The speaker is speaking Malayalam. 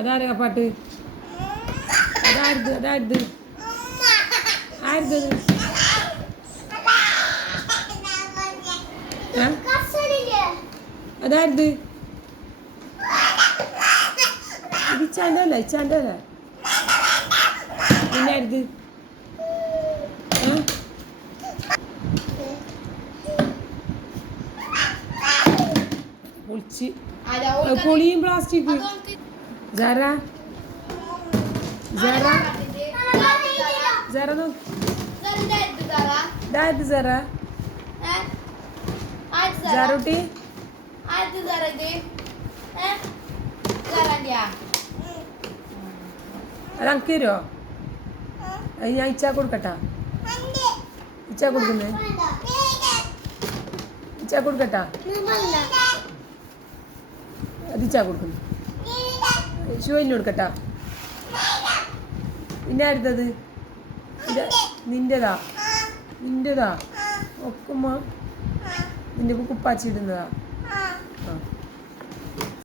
അതാരാ പാട്ട്? അതാരുത് അതാരുത് ആരുത്? അതാരുത്? ഇത് ഇച്ചാൻ്റെ അല്ല, ഇച്ചാൻ്റെ അല്ല. പിന്നെ ആരുത്? പൊളിച്ച് പൊളിയും പ്ലാസ്റ്റിക്. ജറ ജറ ജറ ഇതായത് ജറ ജറുട്ടി അതനക്ക് തരുമോ? അത് ഞാൻ ഇച്ചാ കൊടുക്കട്ടാ? ഇച്ചാ കൊടുക്കുന്നേ? ഇച്ചാ കൊടുക്കട്ടാ? അത് ഇച്ചാ കൊടുക്കുന്നു. ഷുവലിന് കൊടുക്കട്ടാ? പിന്നെ അടുത്തത് നിൻ്റെതാ? നിൻ്റെതാ? ഒക്കുമ്മ നിൻ്റെ കുപ്പാച്ചി ഇടുന്നതാ?